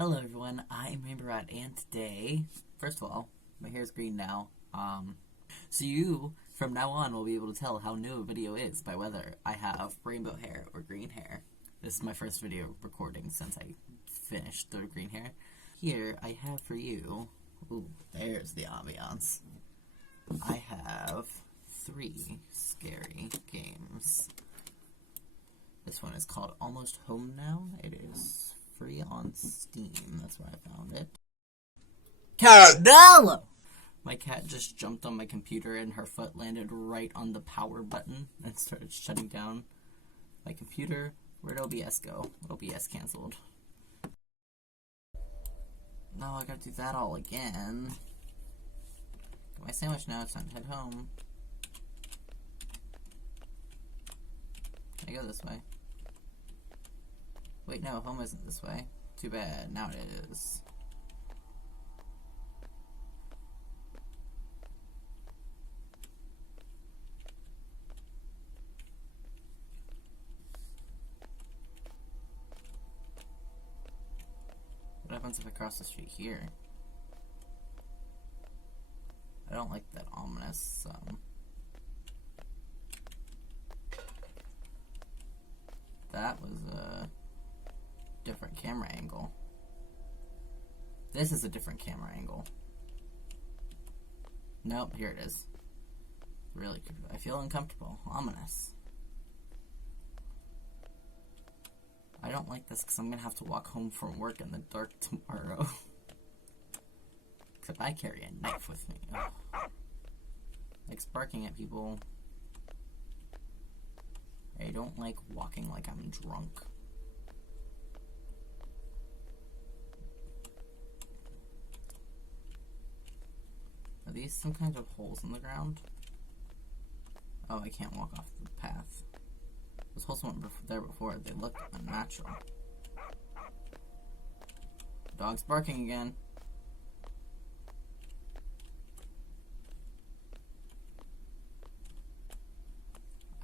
Hello everyone, I'm Rainbowrat, and today, first of all, my hair's green now, so you, from now on, will be able to tell how new a video is by whether I have rainbow hair or green hair. This is my first video recording since I finished the green hair. Here, I have for you, ooh, there's the ambiance. I have 3 scary games. This one is called Almost Home Now. It is free on Steam. That's where I found it. Cardallo! My cat just jumped on my computer and her foot landed right on the power button and started shutting down my computer. Where'd OBS go? OBS canceled. No, I gotta do that all again. Got my sandwich now. It's time to head home. Can I go this way? Wait, no, home isn't this way. Too bad. Now it is. What happens if I cross the street here? I don't like that ominous, that was a different camera angle. This is a different camera angle. Nope, here it is. Really, I feel uncomfortable. Ominous. I don't like this because I'm gonna have to walk home from work in the dark tomorrow. Except I carry a knife with me. Ugh. Like barking at people. I don't like walking like I'm drunk. Are these some kind of holes in the ground? Oh, I can't walk off the path. Those holes weren't there before. They look unnatural. Dog's barking again.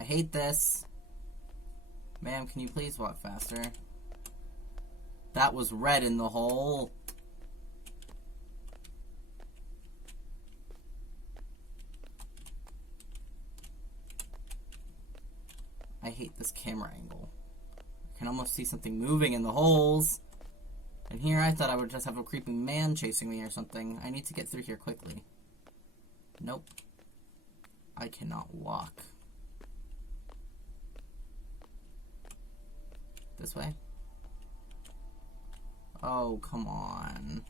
I hate this. Ma'am, can you please walk faster? That was red in the hole. I hate this camera angle. I can almost see something moving in the holes. And here I thought I would just have a creeping man chasing me or something. I need to get through here quickly. Nope. I cannot walk. This way? Oh, come on.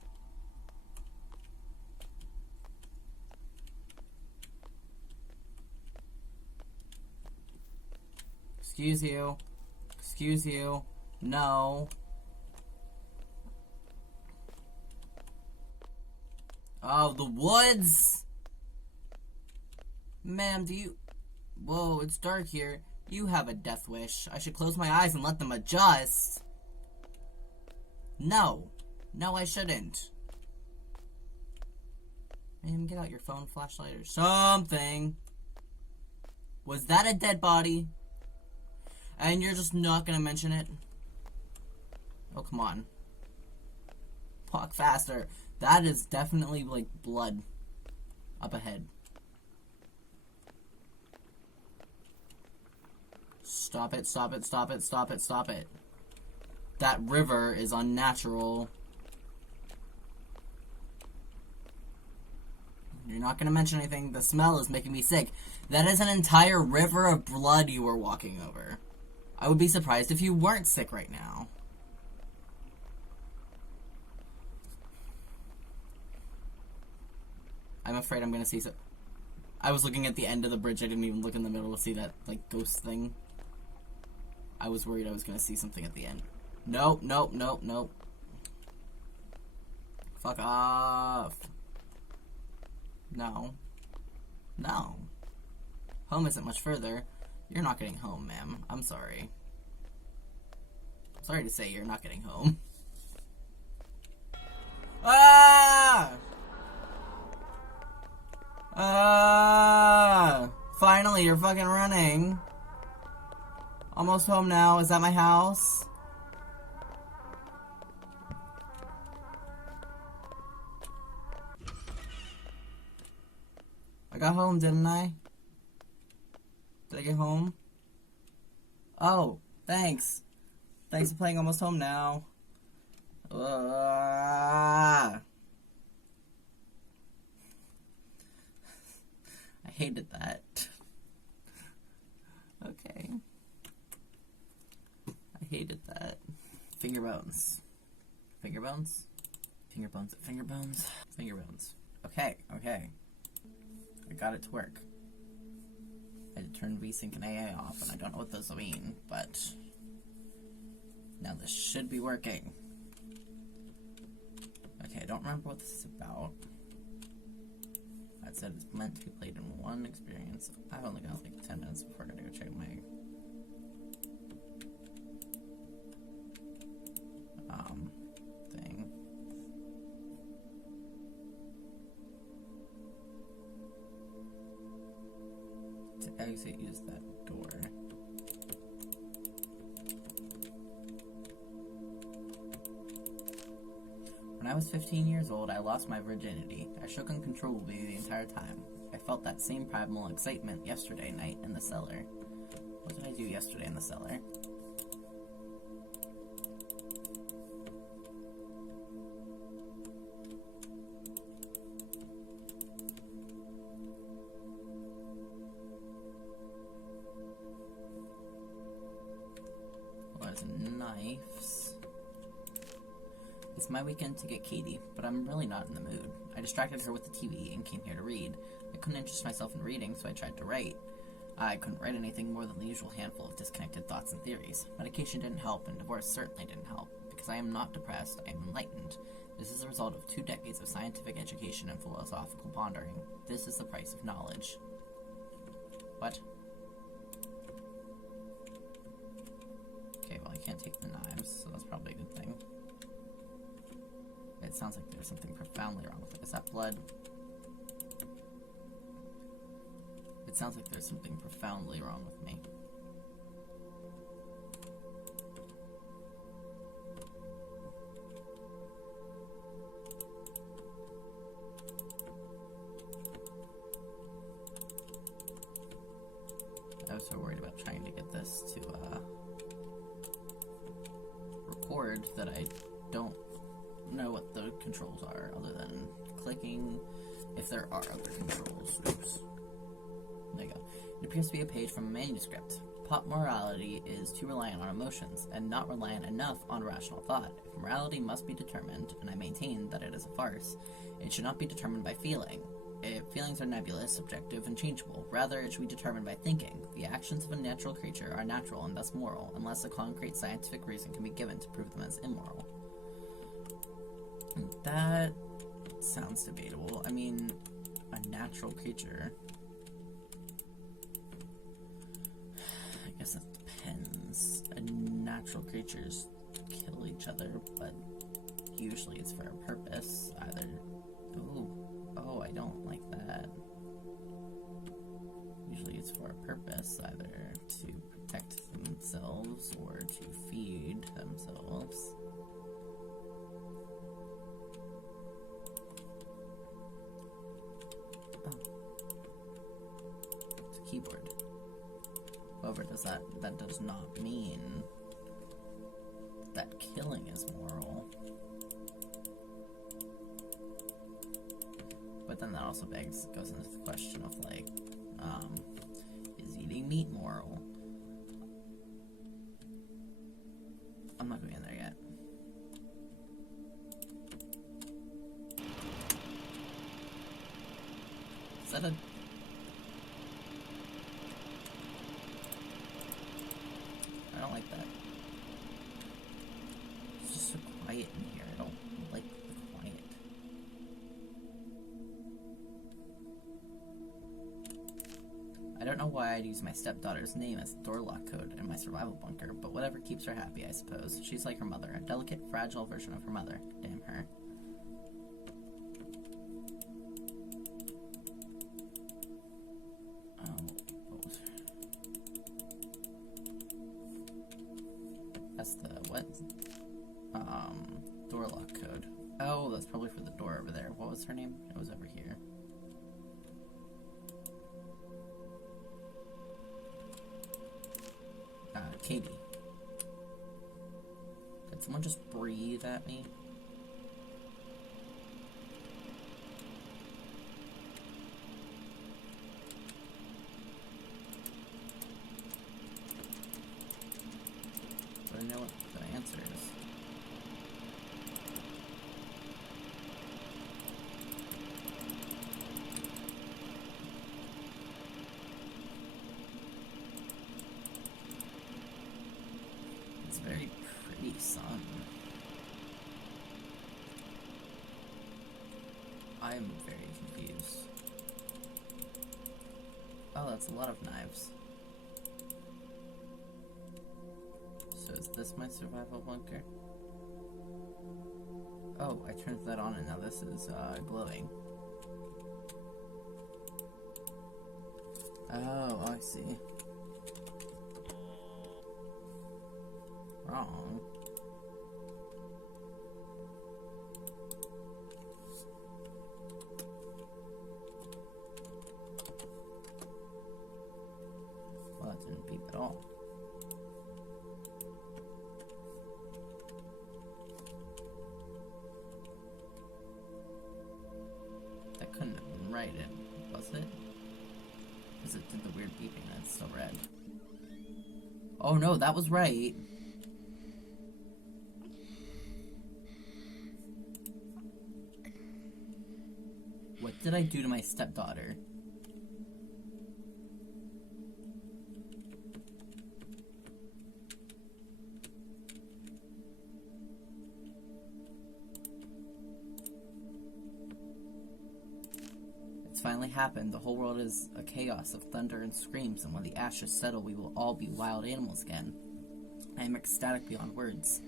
Excuse you. Excuse you. No. Oh, the woods! Ma'am, do you... Whoa, it's dark here. You have a death wish. I should close my eyes and let them adjust. No. No, I shouldn't. Ma'am, get out your phone, flashlight, or something. Was that a dead body? And you're just not gonna mention it? Oh, come on. Walk faster. That is definitely, like, blood up ahead. Stop it, stop it, stop it, stop it, stop it. That river is unnatural. You're not gonna mention anything. The smell is making me sick. That is an entire river of blood you are walking over. I would be surprised if you weren't sick right now. I'm afraid I'm gonna see some... I was looking at the end of the bridge. I didn't even look in the middle to see that, like, ghost thing. I was worried I was gonna see something at the end. Nope, nope, nope, nope. Fuck off. No. No. Home isn't much further. You're not getting home, ma'am. I'm sorry. I'm sorry to say you're not getting home. Ah! Finally, you're fucking running. Almost home now. Is that my house? I got home, didn't I? Did I get home? Oh, thanks. Thanks for playing Almost Home now. I hated that. Okay. I hated that. Finger bones. Finger bones? Finger bones. Finger bones. Finger bones. Okay. I got it to work. I had to turn VSync and AA off, and I don't know what those mean, but now this should be working. Okay, I don't remember what this is about. I said it's meant to be played in one experience. I've only got like 10 minutes before I gotta go check my thing. To exit, use that door. When I was 15 years old, I lost my virginity. I shook uncontrollably the entire time. I felt that same primal excitement yesterday night in the cellar. What did I do yesterday in the cellar? Was knives. It's my weekend to get Katie, but I'm really not in the mood. I distracted her with the TV and came here to read. I couldn't interest myself in reading, so I tried to write. I couldn't write anything more than the usual handful of disconnected thoughts and theories. Medication didn't help, and divorce certainly didn't help. Because I am not depressed, I am enlightened. This is the result of 2 decades of scientific education and philosophical pondering. This is the price of knowledge. What? Okay, well I can't take the knives, so that's probably a good thing. It sounds like there's something profoundly wrong with it. Is that blood? It sounds like there's something profoundly wrong with me. I was so worried about trying to get this to record that I don't know what the controls are other than clicking if there are other controls. Oops. There you go. It appears to be a page from a manuscript. Pop morality is too reliant on emotions and not reliant enough on rational thought. If morality must be determined, and I maintain that it is a farce, it should not be determined by feeling. If feelings are nebulous, subjective, and changeable, rather it should be determined by thinking. The actions of a natural creature are natural and thus moral, unless a concrete scientific reason can be given to prove them as immoral. That sounds debatable. I mean, a natural creature. I guess it depends. Natural creatures kill each other, but usually it's for a purpose. Either. Oh, I don't like that. Usually it's for a purpose, either to protect themselves or to feed themselves. Keyboard. However, that does not mean that killing is moral. But then that also goes into the question of like, is eating meat moral? I'm not going in there yet. Is that a I don't like that. It's just so quiet in here. I don't like the quiet. I don't know why I'd use my stepdaughter's name as the door lock code in my survival bunker, but whatever keeps her happy, I suppose. She's like her mother, a delicate, fragile version of her mother. Damn her. That's the what? Door lock code. Oh, that's probably for the door over there. What was her name? It was over here. Katie. Did someone just breathe at me? I know what the answer is. It's very pretty sun. I'm very confused. Oh, that's a lot of knives. So is this my survival bunker? Oh, I turned that on and now this is glowing. Oh, I see. Wrong. Well, that didn't beep at all. That couldn't have been right, was it? Because it did the weird beeping and it's still red. Oh no, that was right. What did I do to my stepdaughter? It's finally happened. The whole world is a chaos of thunder and screams, and when the ashes settle, we will all be wild animals again. I am ecstatic beyond words.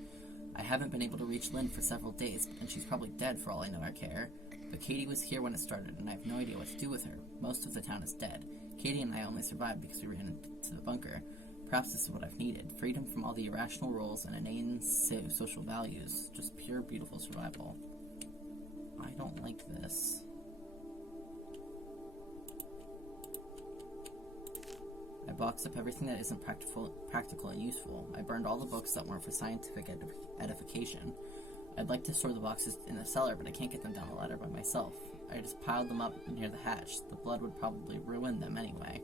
I haven't been able to reach Lynn for several days, and she's probably dead for all I know or care. But Katie was here when it started, and I have no idea what to do with her. Most of the town is dead. Katie and I only survived because we ran into the bunker. Perhaps this is what I've needed. Freedom from all the irrational rules and inane social values. Just pure, beautiful survival. I don't like this. I boxed up everything that isn't practical and useful. I burned all the books that weren't for scientific edification. I'd like to store the boxes in the cellar, but I can't get them down the ladder by myself. I just piled them up near the hatch. The blood would probably ruin them anyway.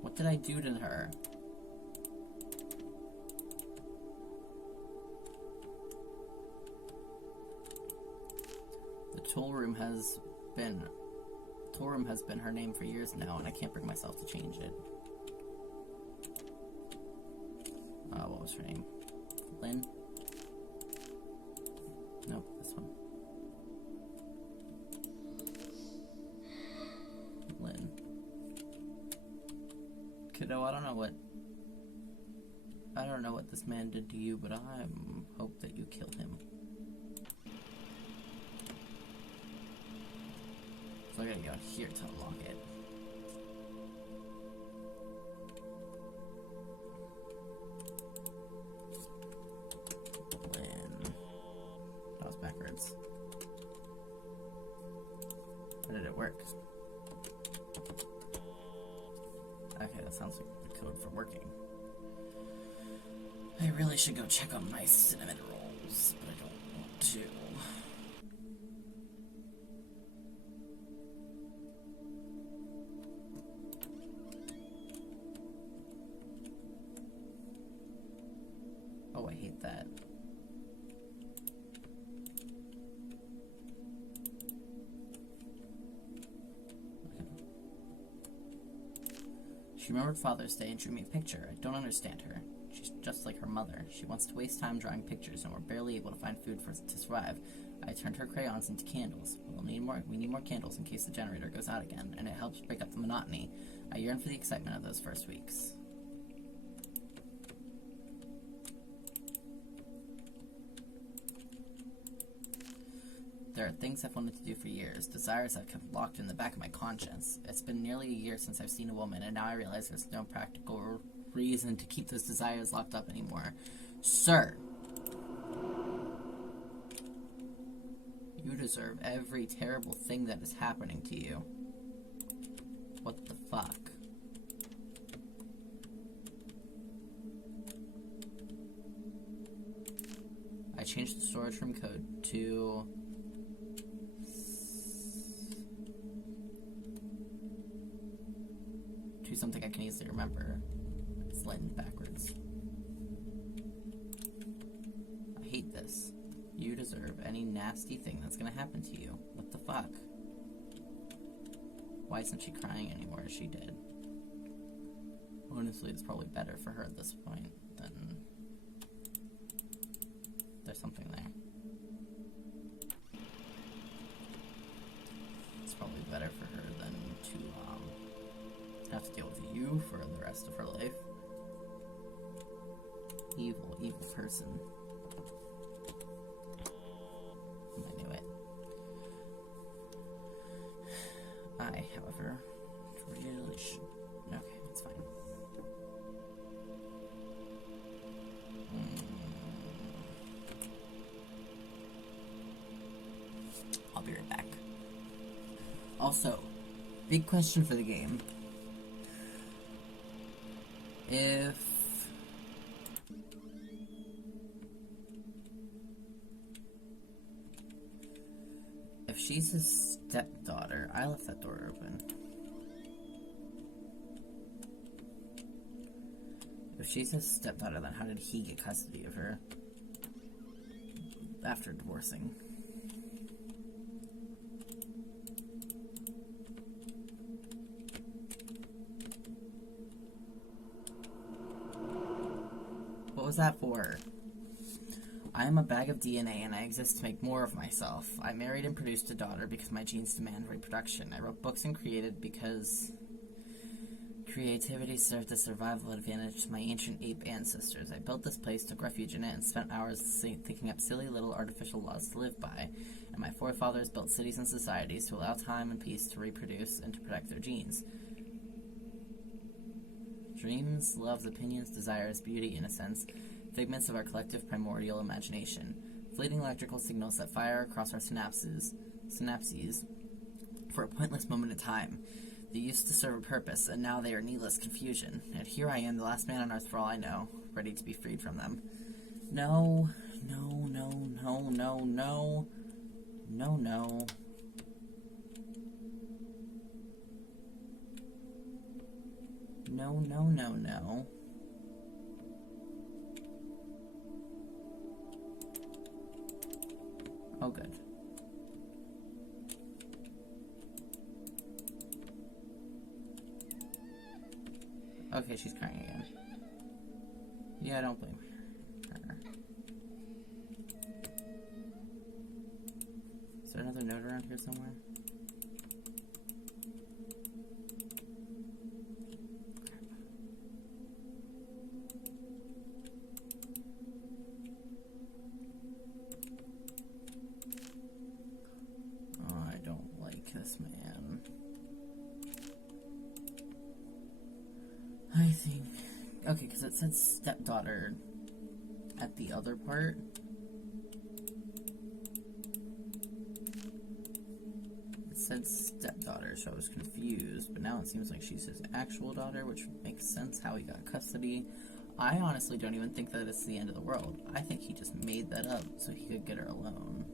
What did I do to her? The tool room has been her name for years now, and I can't bring myself to change it. What was her name? Lynn? Nope, this one. Lynn. Kiddo, I don't know what this man did to you, but I hope that you killed him. So I gotta go here to unlock it. That was backwards. How did it work? Okay, that sounds like the code for working. I really should go check on my cinnamon rolls, but I don't want to. Oh, I hate that. She remembered Father's Day and drew me a picture. I don't understand her. She's just like her mother. She wants to waste time drawing pictures, and we're barely able to find food to survive. I turned her crayons into candles. We need more candles in case the generator goes out again, and it helps break up the monotony. I yearn for the excitement of those first weeks. There are things I've wanted to do for years, desires I've kept locked in the back of my conscience. It's been nearly a year since I've seen a woman, and now I realize there's no practical reason to keep those desires locked up anymore. Sir! You deserve every terrible thing that is happening to you. What the fuck? I changed the storage room code to something I can easily remember. It's Latin backwards. I hate this. You deserve any nasty thing that's gonna happen to you. What the fuck? Why isn't she crying anymore as she did? Honestly, it's probably better for her at this point than... There's something there. It's probably better for her than to, have to deal with you for the rest of her life. Evil, evil person. I knew it. I, however, really should... Okay, it's fine. I'll be right back. Also, big question for the game. If she's his stepdaughter, I left that door open. If she's his stepdaughter, then how did he get custody of her after divorcing? What was that for? I am a bag of DNA and I exist to make more of myself. I married and produced a daughter because my genes demand reproduction. I wrote books and created because creativity served as survival advantage to my ancient ape ancestors. I built this place, took refuge in it, and spent hours thinking up silly little artificial laws to live by. And my forefathers built cities and societies to allow time and peace to reproduce and to protect their genes. Dreams, loves, opinions, desires, beauty, innocence, figments of our collective primordial imagination. Fleeting electrical signals that fire across our synapses for a pointless moment in time. They used to serve a purpose, and now they are needless confusion. And here I am, the last man on earth for all I know, ready to be freed from them. No, no, no, no, no, no. No, no. No, no, no, no. Oh, good. Okay, she's crying again. Yeah, I don't blame her. Is there another note around here somewhere? This man. I think... Okay, because it said stepdaughter at the other part. It said stepdaughter, so I was confused, but now it seems like she's his actual daughter, which makes sense how he got custody. I honestly don't even think that it's the end of the world. I think he just made that up so he could get her alone.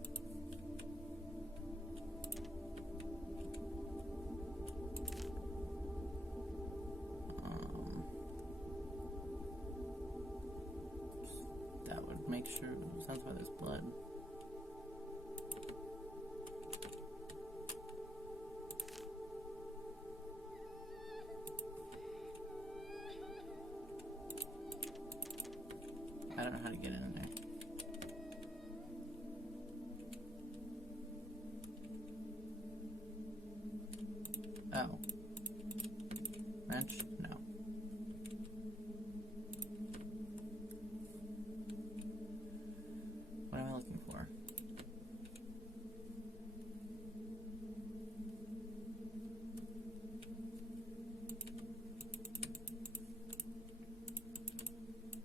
Make sure, sounds why there's blood. I don't know how to get in there. Oh. Wrench? No. What am I looking for?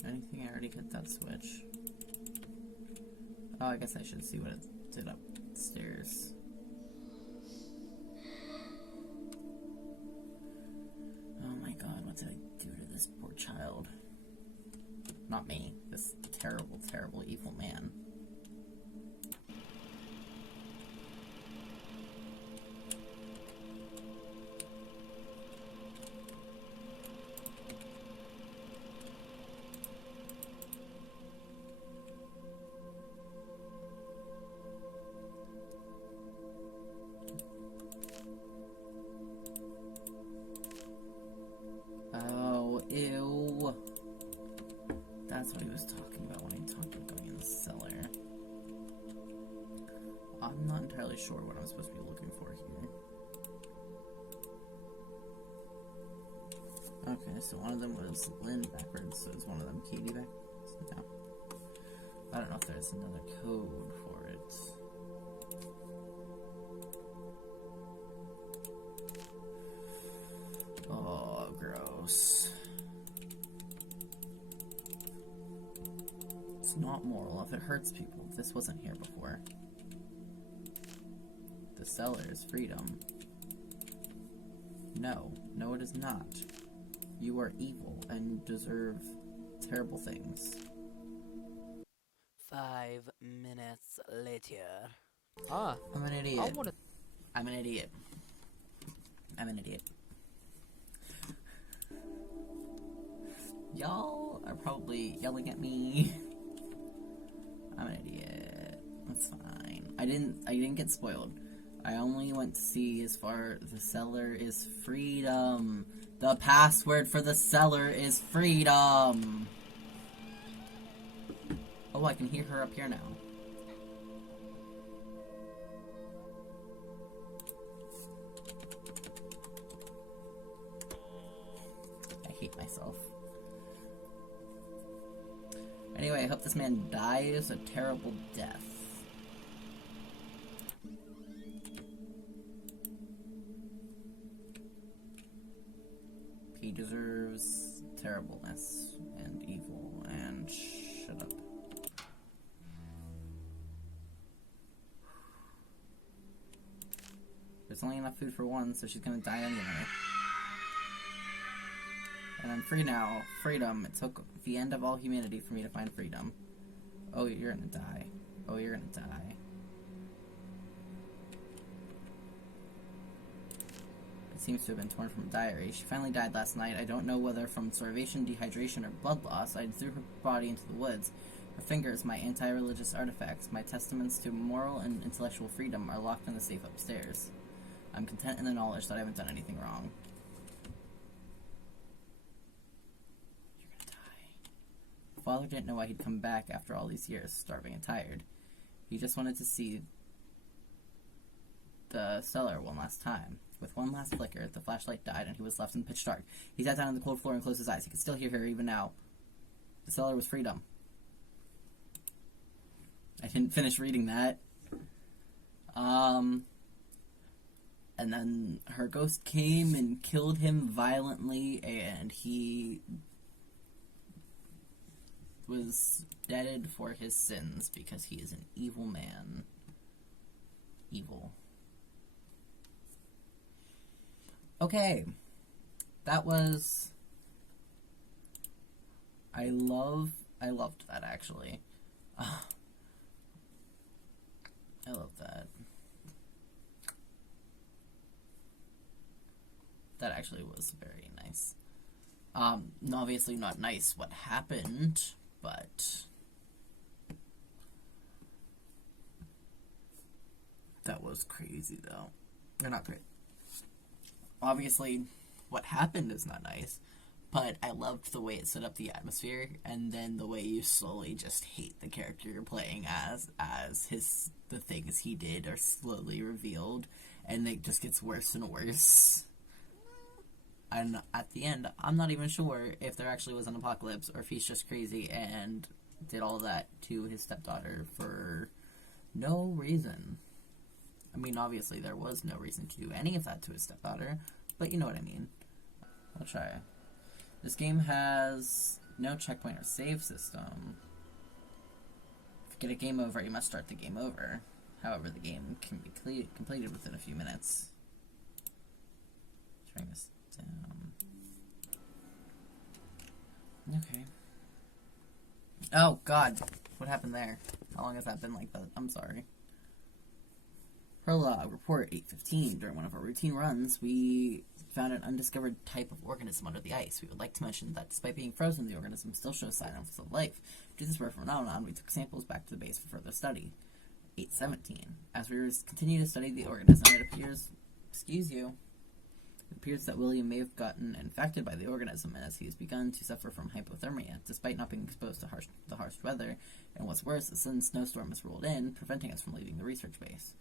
Anything? I already hit that switch. Oh, I guess I should see what it did upstairs. did I do to this poor child? Not me. This terrible, terrible, evil man. Oh, ew. That's what he was talking about when he talked about going in the cellar. I'm not entirely sure what I'm supposed to be looking for here. Okay, so one of them was Lynn backwards, so is one of them Katie backwards? No. I don't know if there's another code for it. Oh, gross. It's not moral if it hurts people. This wasn't here before. The cellar is freedom. No. No, it is not. You are evil and deserve terrible things. 5 minutes later. I'm an idiot. I'm an idiot. I'm an idiot. Y'all are probably yelling at me. I'm an idiot. That's fine. I didn't get spoiled. I only went to see as far the cellar is freedom. The password for the cellar is freedom. Oh, I can hear her up here now. I hate myself. Anyway, I hope this man dies a terrible death. He deserves terribleness and evil and shut up. There's only enough food for one, so she's gonna die anyway. And I'm free now. Freedom. It took the end of all humanity for me to find freedom. Oh, you're gonna die. Oh, you're gonna die. It seems to have been torn from a diary. She finally died last night. I don't know whether from starvation, dehydration, or blood loss. I threw her body into the woods. Her fingers, my anti-religious artifacts, my testaments to moral and intellectual freedom, are locked in the safe upstairs. I'm content in the knowledge that I haven't done anything wrong. Father didn't know why he'd come back after all these years, starving and tired. He just wanted to see the cellar one last time. With one last flicker, the flashlight died and he was left in the pitch dark. He sat down on the cold floor and closed his eyes. He could still hear her even now. The cellar was freedom. I didn't finish reading that. And then her ghost came and killed him violently, and he was deaded for his sins because he is an evil man. Evil. Okay. That was... I loved that, actually. I love that. That actually was very nice. Obviously not nice what happened, but that was crazy, though. Or not great. Obviously, what happened is not nice, but I loved the way it set up the atmosphere, and then the way you slowly just hate the character you're playing as the things he did are slowly revealed, and it just gets worse and worse. And at the end, I'm not even sure if there actually was an apocalypse, or if he's just crazy and did all that to his stepdaughter for no reason. I mean, obviously there was no reason to do any of that to his stepdaughter, but you know what I mean. I'll try. This game has no checkpoint or save system. If you get a game over, you must start the game over. However, the game can be completed within a few minutes. Turning this down. Okay. Oh, God. What happened there? How long has that been like that? I'm sorry. Prologue, report 8:15. During one of our routine runs, we found an undiscovered type of organism under the ice. We would like to mention that despite being frozen, the organism still shows signs of life. Due to this rare phenomenon, we took samples back to the base for further study. 8:17. As we continue to study the organism, it appears that William may have gotten infected by the organism as he has begun to suffer from hypothermia, despite not being exposed to the harsh weather, and what's worse, a sudden snowstorm has rolled in, preventing us from leaving the research base.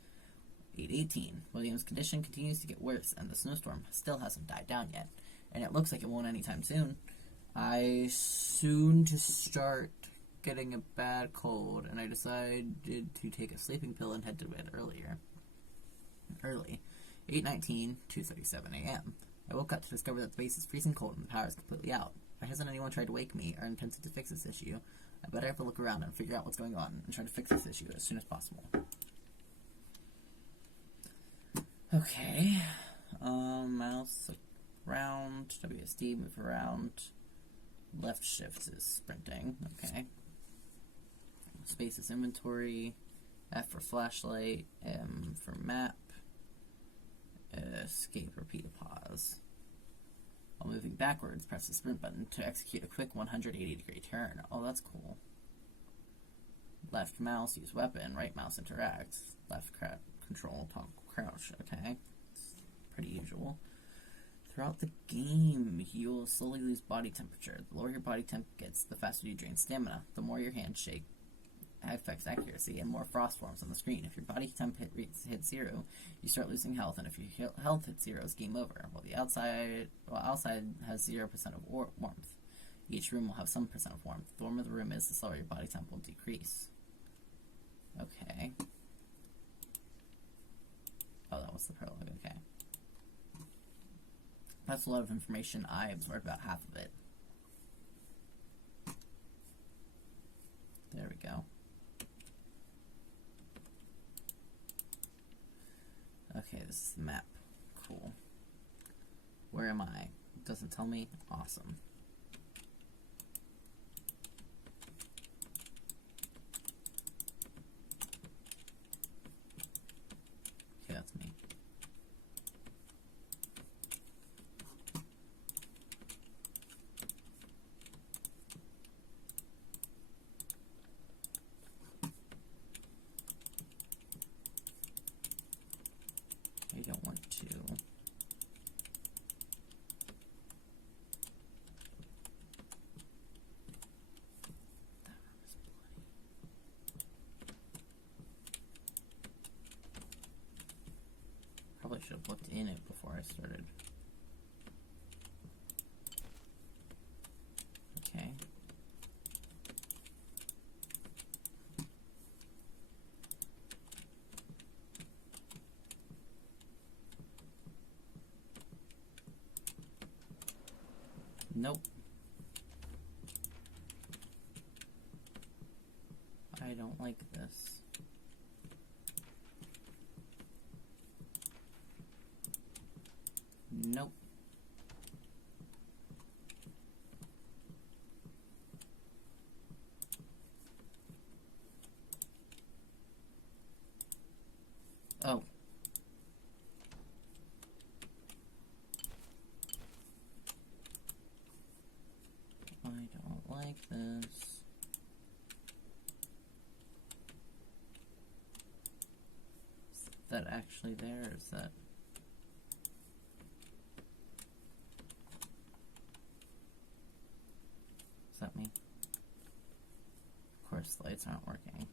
8:18. William's condition continues to get worse, and the snowstorm still hasn't died down yet, and it looks like it won't anytime soon. I soon to start getting a bad cold, and I decided to take a sleeping pill and head to bed early. 8:19, 2:37 a.m. I woke up to discover that the base is freezing cold and the power is completely out. Why hasn't anyone tried to wake me or attempted to fix this issue? I better have a look around and figure out what's going on and try to fix this issue as soon as possible. Okay. Mouse around. WSD, move around. Left shift is sprinting. Okay. Space is inventory. F for flashlight. M for map. Escape, repeat, pause. While moving backwards, press the sprint button to execute a quick 180-degree turn. Oh, that's cool. Left mouse, use weapon. Right mouse, interact. Left control, toggle, crouch. Okay. Pretty usual. Throughout the game, you'll slowly lose body temperature. The lower your body temp gets, the faster you drain stamina. The more your hands shake affects accuracy, and more frost forms on the screen. If your body temp hits 0, you start losing health, and if your health hits 0, it's game over. While outside has 0% of warmth. Each room will have some percent of warmth. The warmer the room is, the slower your body temp will decrease. Okay. Oh, that was the prologue. Okay. That's a lot of information. I absorbed about half of it. There we go. Okay, this is the map. Cool. Where am I? It doesn't tell me? Awesome. Okay, that's me. I don't want to. Probably should have looked in it before I started. Okay. Nope. I don't like this. Nope. Oh. I don't like this. Is that actually there, or is that... Is that me? Of course, the lights aren't working.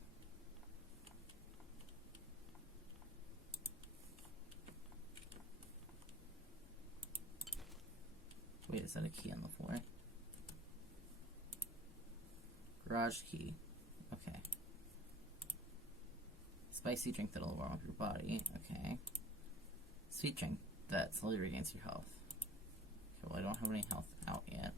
Wait, is that a key on the floor? Garage key. Okay. Spicy drink that'll warm up your body. Okay. Sweet drink that slowly regains your health. Okay, well, I don't have any health out yet.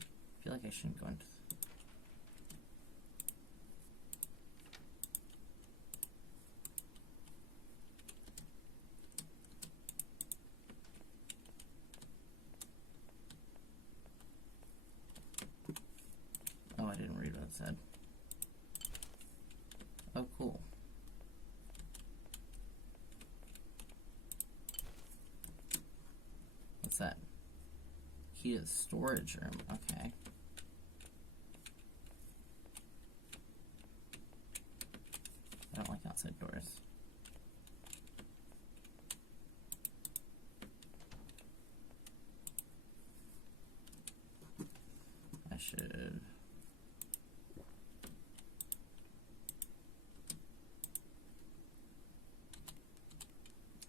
I feel like I shouldn't go into... said. Oh, cool. What's that? Key to the storage room. Okay. I don't like outside doors. I should...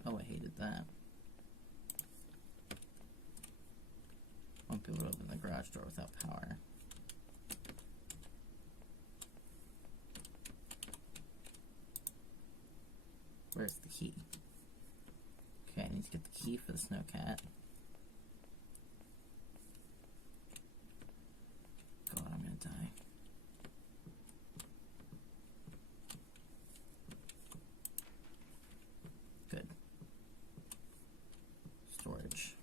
Oh, I hated that. Won't be able to open the garage door without power. Where's the key? Okay, I need to get the key for the snowcat. God, I'm gonna die. Good. Storage.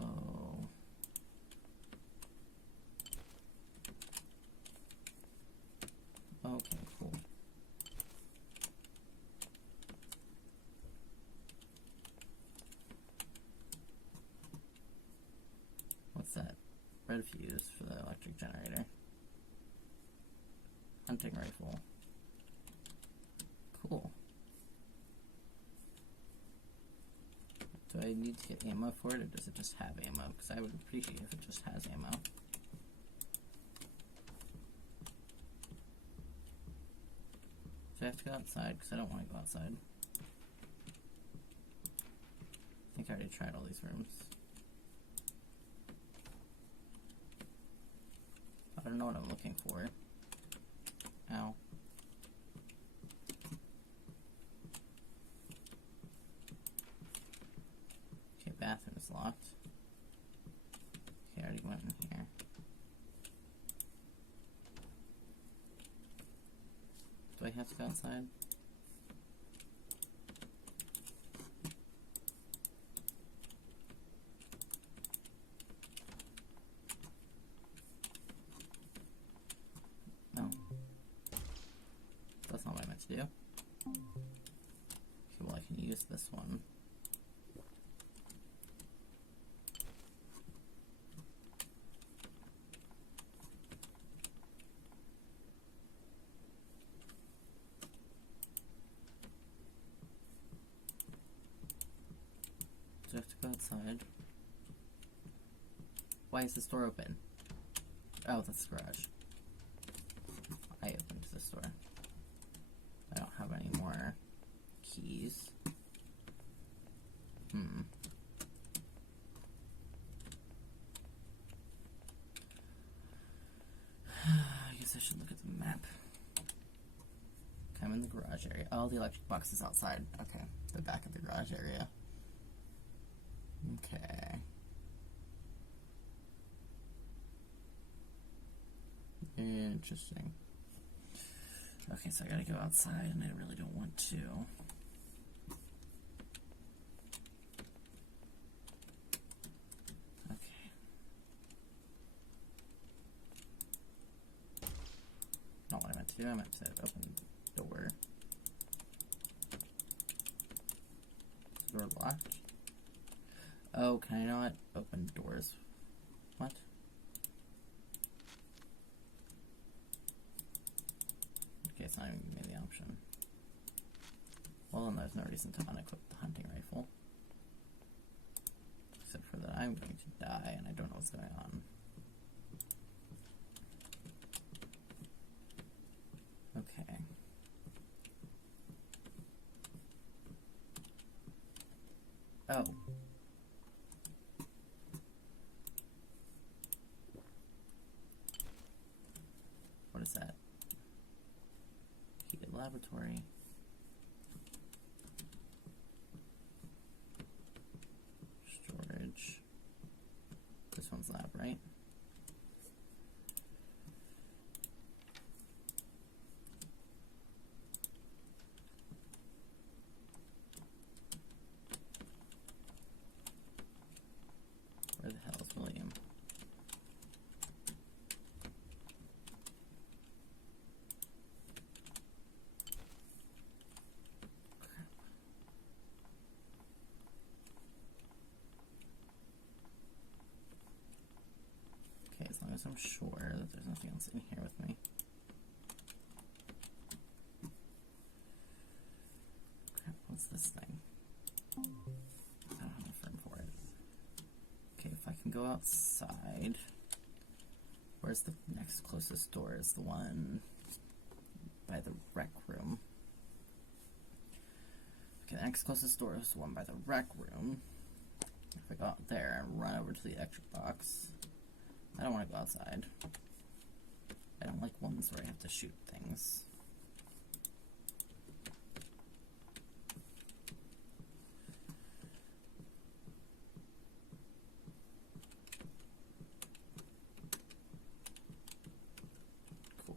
Oh. Okay, cool. What's that? Red fuse for the electric generator. Hunting rifle. Cool. Do I need to get ammo for it, or does it just have ammo? Because I would appreciate if it just has ammo. Do I have to go outside? Because I don't want to go outside. I think I already tried all these rooms. I don't know what I'm looking for. Ow. Okay, bathroom is locked. Okay, I already went in here. Do I have to go outside? No. That's not what I meant to do. Okay, well I can use this one. Do I have to go outside? Why is this door open? Oh, that's the garage. I opened this door. I don't have any more keys. I guess I should look at the map. Okay, I'm in the garage area. Oh, the electric box is outside. Okay, the back of the garage area. Okay. Interesting. Okay, so I gotta go outside, and I really don't want to. Okay. Not what I meant to do. I meant to open the door. Is the door locked? Oh, can I not open doors? What? Okay, it's not even giving me the option. Well, then there's no reason to unequip the hunting rifle. Except for that I'm going to die and I don't know what's going on. Okay. Oh. What is that? Heated laboratory. Storage. This one's lab, right? I'm sure that there's nothing else in here with me. Crap, what's this thing? I don't have a firm for it. Okay, if I can go outside. Where's the next closest door? Is the one by the rec room. Okay, the next closest door is the one by the rec room. If I go out there and run over to the electric box, I don't want to go outside. I don't like ones where I have to shoot things. Cool.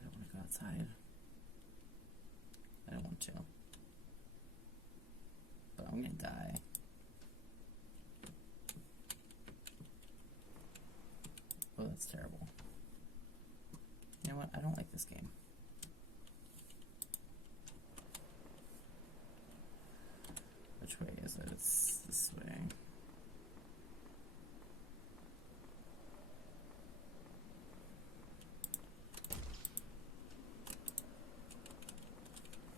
I don't want to go outside. I don't want to. But I'm gonna die. Oh, that's terrible. You know what? I don't like this game. Which way is it? It's this way.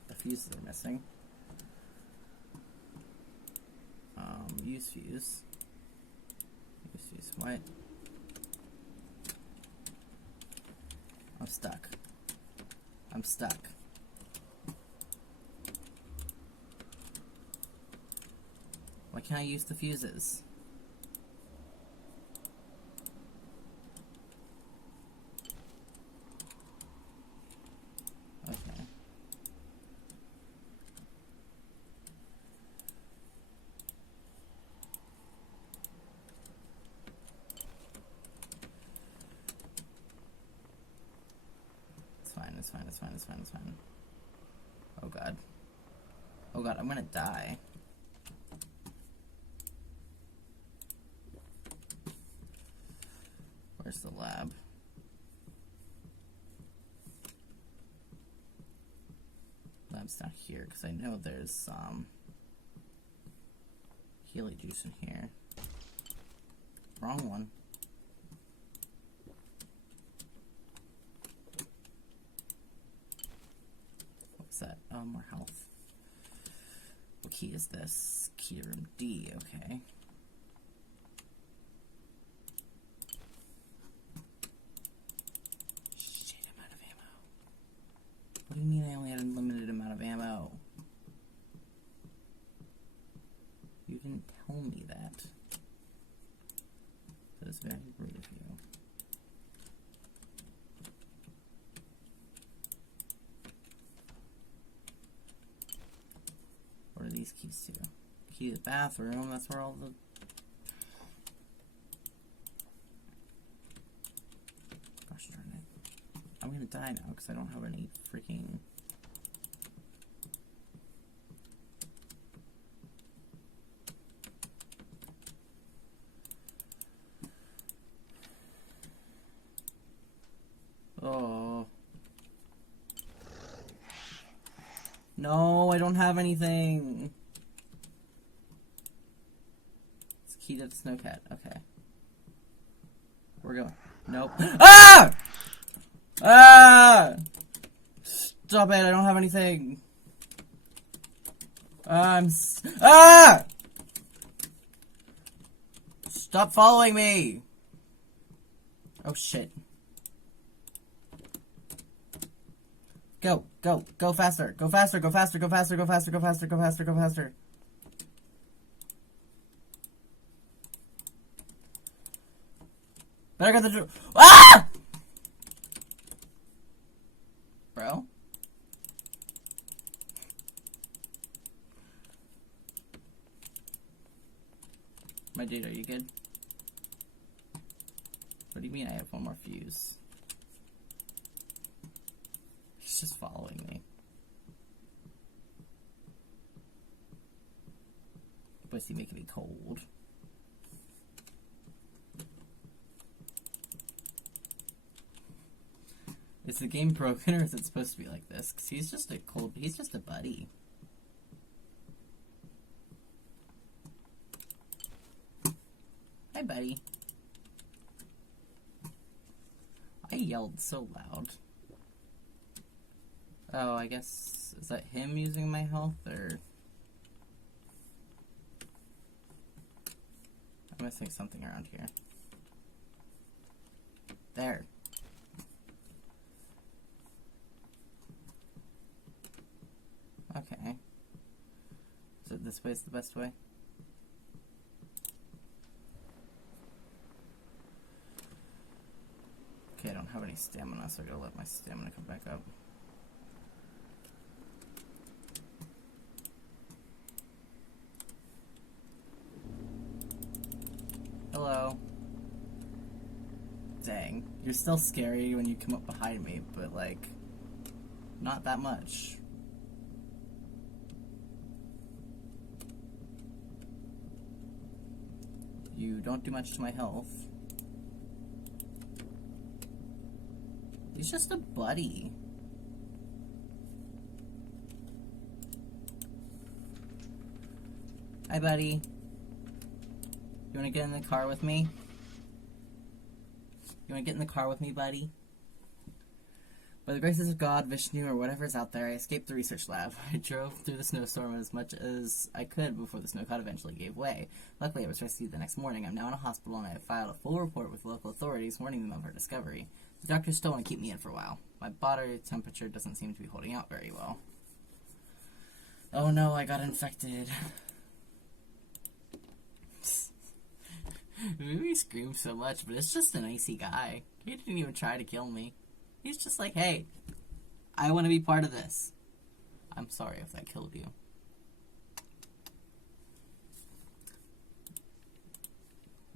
The fuses are missing. Use fuse. Use fuse. What? I'm stuck. I'm stuck. Why can't I use the fuses? Okay. It's fine. Oh god. Oh god, I'm gonna die. Where's the lab? Lab's down here, because I know there's Healy juice in here. Wrong one. That? Oh, more health. What key is this? Key to room D, okay. Shit, I'm out of ammo. What do you mean I only had a limited amount of ammo? You didn't tell me that. That is very rude of you. What are these keys to? Key to the bathroom, that's where all the... Gosh darn it. I'm gonna die now because I don't have any freaking... Oh. No, I don't have anything. It's key to the snowcat. Okay. We're going. Nope. Ah! Ah! Stop it, I don't have anything. Ah! Stop following me! Oh shit. Go, go, go faster, go faster, go faster, go faster, go faster, go faster, go faster, go faster. Better get the ah! Bro? My dude, are you good? What do you mean I have one more fuse? He's just following me. Pussy making me cold. Is the game broken or is it supposed to be like this? Because he's just a buddy. Hi, buddy. I yelled so loud. Oh, I guess, is that him using my health, or? I'm missing something around here. There. Okay. So this way is the best way? Okay, I don't have any stamina, so I gotta let my stamina come back up. Hello. Dang. You're still scary when you come up behind me, but, like, not that much. You don't do much to my health. He's just a buddy. Hi, buddy. You wanna get in the car with me? You wanna get in the car with me, buddy? By the graces of God, Vishnu, or whatever's out there, I escaped the research lab. I drove through the snowstorm as much as I could before the snowcloud eventually gave way. Luckily, I was rescued the next morning. I'm now in a hospital, and I have filed a full report with local authorities warning them of our discovery. The doctors still want to keep me in for a while. My body temperature doesn't seem to be holding out very well. Oh no, I got infected. Maybe he screams so much, but it's just an icy guy. He didn't even try to kill me. He's just like, hey, I want to be part of this. I'm sorry if that killed you.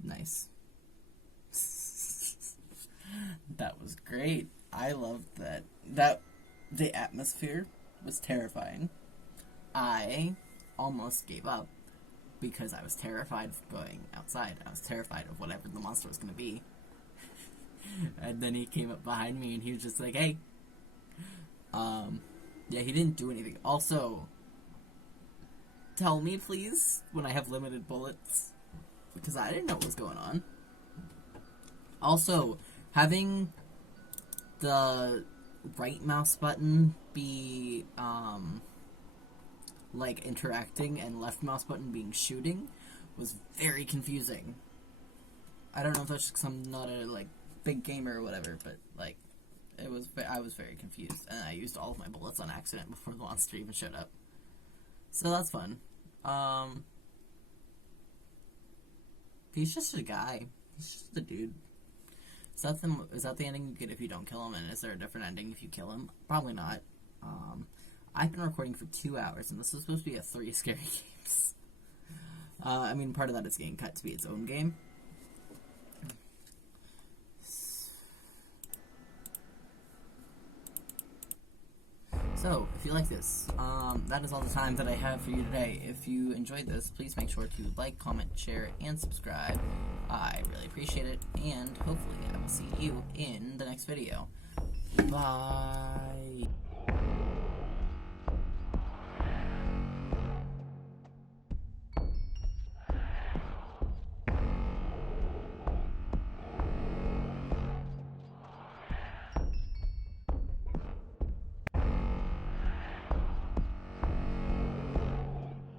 Nice. That was great. I loved that. The atmosphere was terrifying. I almost gave up because I was terrified of going outside. I was terrified of whatever the monster was going to be. And then he came up behind me and he was just like, hey. Yeah, he didn't do anything. Also, tell me, please, when I have limited bullets. Because I didn't know what was going on. Also, having the right mouse button be, like, interacting and left mouse button being shooting was very confusing. I don't know if that's just because I'm not a, like, big gamer or whatever, but, like, I was very confused, and I used all of my bullets on accident before the monster even showed up. So that's fun. He's just a guy. He's just a dude. Is that the ending you get if you don't kill him, and is there a different ending if you kill him? Probably not. I've been recording for 2 hours, and this is supposed to be a 3 scary games. I mean, part of that is getting cut to be its own game. So, if you like this, that is all the time that I have for you today. If you enjoyed this, please make sure to like, comment, share, and subscribe. I really appreciate it, and hopefully I will see you in the next video. Bye!